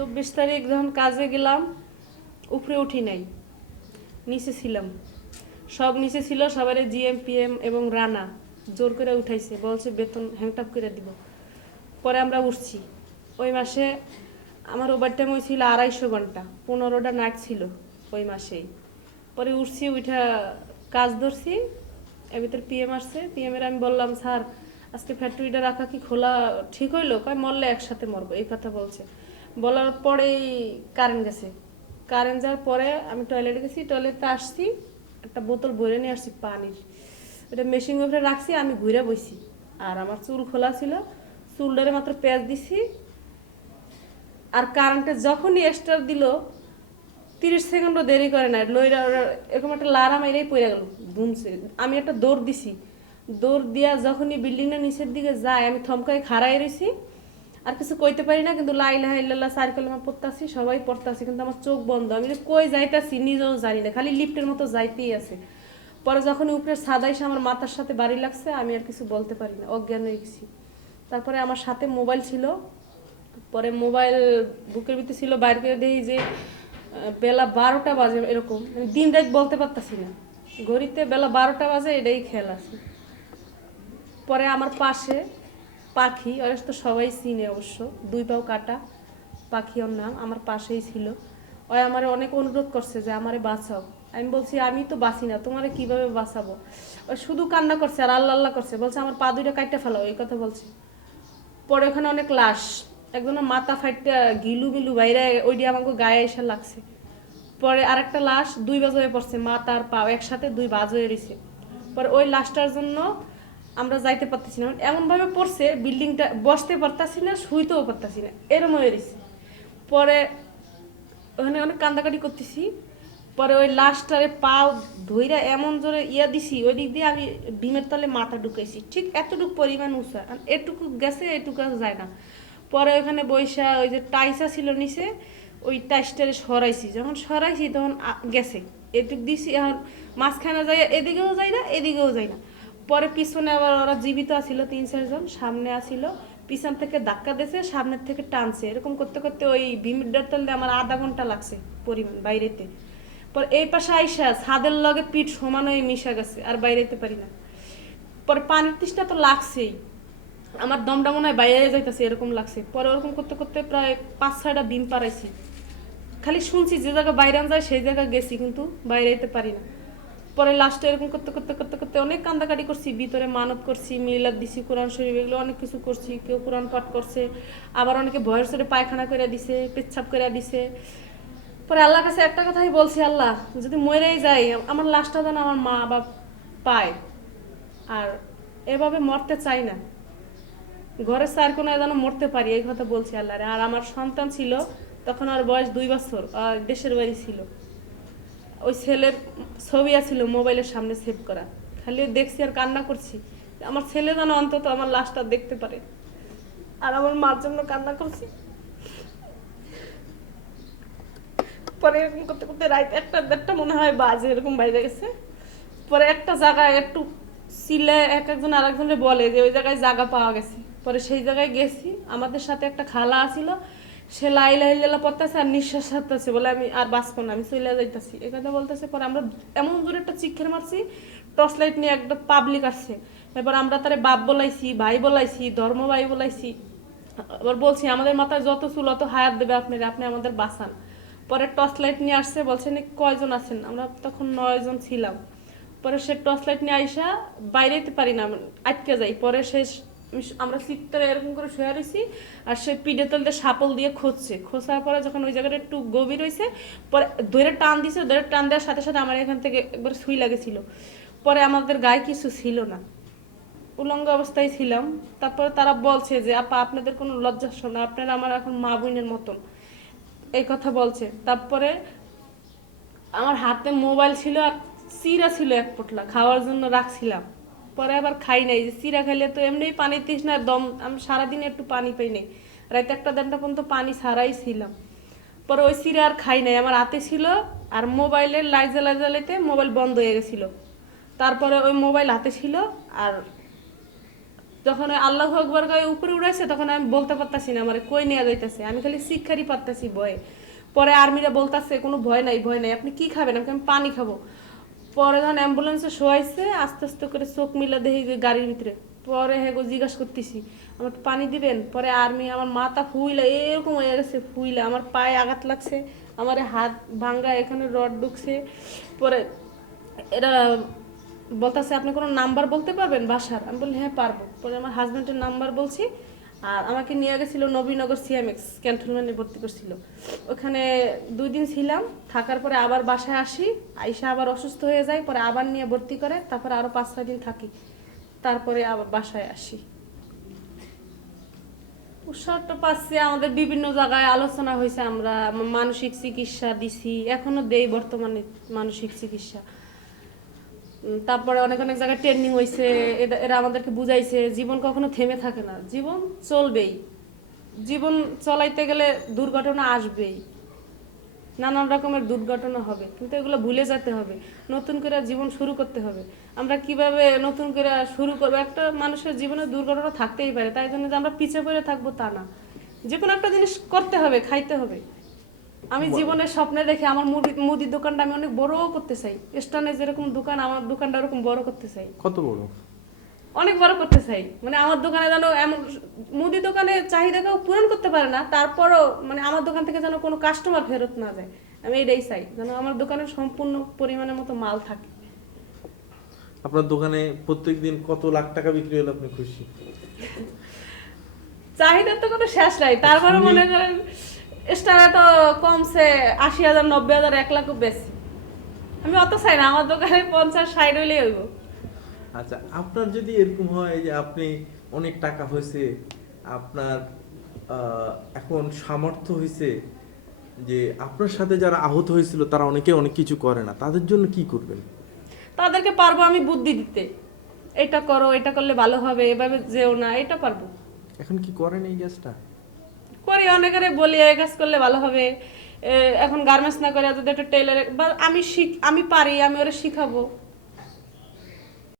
24 তারিখ যখন কাজে গেলাম, উপরে উঠি নাই, নিচে ছিলাম। সব নিচে ছিল, সবারে জিএম পিএম এবং রানা জোর করে উঠাইছে, বলছে বেতন হ্যাংটাপ করে দিব। পরে আমরা উঠছি। ওই মাসে আমার ওভারটাইম হয়েছিল 250 ঘন্টা, 15টা নাইট ছিল ওই মাসেই। পরে উঠছি, উঠা কাজ ধরছি। এর ভিতরে পিএম আসছে। পিএমের আমি বললাম, স্যার আজকে ফ্যাক্টরিটা রাখা কি খোলা ঠিক হইলো? কয় মরলে একসাথে মরবো, এই কথা বলছে। বলার পরেই কারেন্ট গেছে। কারেন্ট যাওয়ার পরে আমি টয়লেটে গেছি, টয়লেটে আসছি, একটা বোতল ভরে নিয়ে আসছি পানির। এটা মেশিন উপরে রাখছি, আমি ঘুরে বইছি। আর আমার চুল খোলা ছিল, চুলটারে মাত্র পেঁয়াজ দিছি। আর কারেন্টে যখনই স্টার দিল, 30 সেকেন্ডও দেরি করে না, লইরা এরকম একটা লারা মাইরাই পড়ে গেল ধুমছে। আমি একটা দৌড় দিছি, দৌড় দিয়া যখনই বিল্ডিংটা নিচের দিকে যায়, আমি থমকায় খাড়াই রয়েছি। আর কিছু কইতে পারি না, কিন্তু লা ইলাহা ইল্লাল্লাহ চার কলমা পড়তাছি, সবাই পড়তাছি, কিন্তু আমার চোখ বন্ধ। আমি যে কই যাইতাছি নিজেও জানি না, খালি লিফটের মতো যাইতেই আছে। পরে যখন উপরে ছাদ এসে আমার মাথার সাথে বাড়ি লাগছে, আমি আর কিছু বলতে পারি না, অজ্ঞান হয়ে গেছি। তারপরে আমার সাথে মোবাইল ছিল, পরে মোবাইল বুকের ভিতরে ছিল, বাইরে করে দেখি যে বেলা 12টা বাজে এরকম। আমি দিন রাত বলতে পারতাছি না, ঘড়িতে বেলা 12টা বাজে, এটাই খেয়াল আছে। পরে আমার পাশে পাখি, ওরা তো সবাই চিনে অবশ্য, 2 পাও কাটা পাখি, ওর নাম, আমার পাশেই ছিল। ওই আমারে অনেক অনুরোধ করছে যে আমারে বাঁচাও। আমি বলছি আমি তো বাঁচি না, তোমারে কিভাবে বাঁচাবো? ওই শুধু কান্না করছে আর আল্লাহ আল্লাহ করছে, বলছে আমার পা দুইটা কাটতে ফেলাও, এই কথা বলছে। পরে ওখানে অনেক লাশ, একজনের মাথা ফাইটটা গিলু মিলু বাইরে ওইটি আমাকে গায়ে এসে লাগছে। পরে আরেকটা লাশ 2 বাজ হয়ে পড়ছে, মাথা আর পা একসাথে 2 বাজ হয়ে রয়েছে। পরে ওই লাশটার জন্য আমরা যাইতে পারতেছি না, এমনভাবে পড়ছে বিল্ডিংটা, বসতে পারতাছি না, শুইতেও পারতাছি না, এরম হয়ে রয়েছে। পরে ওখানে অনেক কান্দাকাটি করতেছি। পরে ওই লাশটারে পা ধইরা এমন জোরে ইয়া দিছি, ওই দিক দিয়ে আমি ডিমের তলে মাথা ঢুকাইছি, ঠিক এতটুকু পরিমাণ উঁচা, এটুকু গেছে, এটুকু যায় না। পরে ওখানে বৈশা ওই যে টাইসা ছিল নিচে, ওই টাইসটারে সরাইছি, যখন সরাইছি তখন গেছে, এটুক দিছি। এখন মাঝখানে যাই, এদিকেও যাই না, এদিকেও যাই না। পরে পিছনে আবার ওরা জীবিত আছিল 3-4 জন, সামনে আসিল, পিছন থেকে ধাক্কা দিয়েছে, সামনের থেকে টানছে, এরকম করতে করতে ওই ভিমিডার তলে আমার আধা ঘন্টা লাগছে পরিমাণ বাইরেতে। পর এই পাশে আইসা ছাদের লগে পিঠ সমান হয়ে মিশা গেছে, আর বাইরেতে পারি না। পরে পানির তৃষ্ণা তো লাগছেই, আমার দমটা মনে হয় বাইরে যাইতেছে, এরকম লাগছে। পরে ওরকম করতে করতে প্রায় 5-6টা বিম পারাইছি। খালি শুনছি যে জায়গা বাইরে যায় সেই জায়গা গেছি, কিন্তু বাইরে যেতে পারি না। পরে লাস্টে এরকম করতে করতে করতে করতে অনেক কান্দাকাটি করছি, ভিতরে মানত করছি, মিলাদ দিছি, কোরআন শরীফ, এগুলো অনেক কিছু করছি। কেউ কোরআন পাঠ করছে, আবার অনেকে ভয়ের সরে পায়খানা করে দিছে, পেচ্ছাপ করে দিছে। পরে আল্লাহর কাছে একটা কথাই বলছি, আল্লাহ যদি মরেই যাই, আমার লাশটা যেন আমার মা বা পায়, আর এভাবে মরতে চাই না, ঘরের চার কোনায় যেন মরতে পারি, এই কথা বলছি আল্লাহরে। আর আমার সন্তান ছিল তখন, আর বয়স 2 বছর, আর দেশের বাড়ি ছিল। ওই ছেলের ছবি আছিল মোবাইলের সামনে সেভ করা, খালি দেখছি আর কান্না করছি, আমার ছেলে যেন অন্তত আমার লাশটা দেখতে পারে। আর আমার মার জন্য কান্না করছি। পরে এরকম করতে করতে রাত 1-1:30 মনে হয় বাজে, এরকম বাইরে গেছে। পরে একটা জায়গায় একটু সিলে একজন আরেকজনের বলে যে ওই জায়গায় জায়গা পাওয়া গেছে। পরে সেই জায়গায় গেছি, আমাদের সাথে একটা খালা আছিল, সে লাইলা পড়তেছে আর নিঃশ্বাস ছাড়তেছে, বলে আমি আর বাঁচবো না, আমি চলে যাইতেছি, এই কথা বলতেছে। পরে আমরা এমন জোরে একটা চিৎকার মারছি, টর্চ লাইট নিয়ে একটা পাবলিক আসছে। এবার আমরা তারে বাপ বলাইছি, ভাই বলাইছি, ধর্ম ভাই বলাইছি। আবার বলছি আমাদের মাথায় যত চুল অত হায়াত দেবে আপনারা, আপনি আমাদের বাঁচান। পরে টর্চ লাইট নিয়ে আসছে, বলছেন কয়জন আছেন, আমরা তখন 9 জন ছিলাম। পরে সে টর্চ লাইট নিয়ে আইসা বাইরে যেতে পারি না, আটকে যাই। পরে সে আমরা চিত্তরে এরকম করে শুয়ে রয়েছি, আর সে পিঠে তলতে সাপল দিয়ে খুঁজছে, খোঁজার পরে যখন ওই জায়গাটা একটু গভীর হয়েছে, পরে ধরে টান দিছে, ধরে টান দেওয়ার সাথে সাথে আমার এখান থেকে একবার সুই লাগেছিল। পরে আমাদের গায়ে কিছু ছিল না, উলঙ্গ অবস্থায় ছিলাম। তারপরে তারা বলছে যে আপা আপনাদের কোনো লজ্জা শোনা, আপনারা আমার এখন মা বোনের মতন, এই কথা বলছে। তারপরে আমার হাতে মোবাইল ছিল আর চিরা ছিল 1 পোটলা, খাওয়ার জন্য রাখছিলাম। পরে আবার খাই নাই, যে চিরা খাইলে তো এমনি পানি তৃষ্ণা দম, আমি সারাদিন একটু পানি পাই নাই, রাতে 1-1:30 পর্যন্ত পানি ছাড়াই ছিলাম। পরে ওই চিরা আর খাই নাই, আমার হাতে ছিল। আর মোবাইলের লাইট জ্বালাইতে মোবাইল বন্ধ হয়ে গেছিল। তারপরে ওই মোবাইল হাতে ছিল, আর যখন ওই আল্লাহু আকবার কয়ে উপরে উড়াইছে তখন আমি বলতে পারতাছি না আমার কই নিয়ে যাইতেছে, আমি খালি শিক্ষারই পারতাছি ভয়ে। পরে আর্মিরা বলতাছে কোনো ভয় নাই ভয় নাই, আপনি কি খাবেন? আমি পানি খাবো। পরে যখন অ্যাম্বুলেন্সে শোয়াইছে আস্তে আস্তে করে চোখ মিলা দেখি যে গাড়ির ভিতরে। পরে হেগো জিজ্ঞাসা করতেছি আমার পানি দিবেন? পরে আর্মি আমার মাথা ফুইলা এরকম হয়ে গেছে, ফুইলা আমার পায়ে আঘাত লাগছে, আমার হাত ভাঙ্গা, এখানে রড ঢুকছে। পরে এরা বলতেছে আপনি কোনো নাম্বার বলতে পারবেন বাসার? আমি বলি হ্যাঁ পারবো। পরে আমার হাজব্যান্ডের নাম্বার বলছি, আর আমাকে নিয়ে গেছিলো নবীনগর সিএমএক্স ক্যান্টনমেন্টে ভর্তি করছিল। ওখানে 2 দিন ছিলাম, থাকার পরে আবার বাসায় আসি, আইসা আবার অসুস্থ হয়ে যায়, পরে আবার নিয়ে ভর্তি করে, তারপরে আরও 5-6 দিন থাকি, তারপরে আবার বাসায় আসি। উৎসাহটা পাচ্ছি, আমাদের বিভিন্ন জায়গায় আলোচনা হয়েছে, আমরা মানসিক চিকিৎসা দিছি, এখনো দেই বর্তমানে মানসিক চিকিৎসা। তারপরে অনেক অনেক জায়গায় ট্রেনিং হয়েছে, এরা আমাদেরকে বুঝাইছে জীবন কখনো থেমে থাকে না, জীবন চলবেই, জীবন চলাইতে গেলে দুর্ঘটনা আসবেই, নানান রকমের দুর্ঘটনা হবে, কিন্তু এগুলো ভুলে যেতে হবে, নতুন করে জীবন শুরু করতে হবে। আমরা কিভাবে নতুন করে শুরু করবো? একটা মানুষের জীবনে দুর্ঘটনা থাকতেই পারে, তাই জন্য যে আমরা পিছিয়ে পড়ে থাকবো তা না, যে কোনো একটা জিনিস করতে হবে, খাইতে হবে। আমি জীবনের স্বপ্নে দেখে আমার মুদির দোকানটা আমি অনেক বড় করতে চাই, স্টানে যেরকম দোকান আমার দোকানটা ওরকম বড় করতে চাই। কত বড়? অনেক বড় করতে চাই, মানে আমার দোকানে যেন এমন মুদি দোকানে চাহিদাকেও পূরণ করতে পারে না, তারপরও মানে আমার দোকান থেকে যেন কোনো কাস্টমার ফেরত না যায়, আমি এটাই চাই, যেন আমার দোকানে সম্পূর্ণ পরিমাণের মতো মাল থাকে। আপনার দোকানে প্রত্যেকদিন কত লাখ টাকা বিক্রি হলে আপনি খুশি? চাহিদার তো কোনো শেষ নাই, তারপরে মনে করেন স্টারে তো কমছে 80,000, 90,000, 1 লাখও বেশি, আমি অত চাই না, আমার দোকানে 50-60 হইলেই হইব। আচ্ছা, আপনার যদি এরকম হয় যে আপনি অনেক টাকা হয়েছে, আপনার এখন সামর্থ্য হয়েছে, যে আপনার সাথে যারা আহত হয়েছিল তারা অনেকে অনেক কিছু করে না, তাদের জন্য কি করবেন? তাদেরকে পারবো আমি বুদ্ধি দিতে, এটা করো, এটা করলে ভালো হবে, এভাবে যেও না, এটা পারবো। এখন কি করেন এই কাজটা? করি, অনেকেরে বলি এই কাজ করলে ভালো হবে। এখন গার্মেন্টস না করে যদি একটা টেলার, বা আমি পারি, আমি ওরা শিখাবো।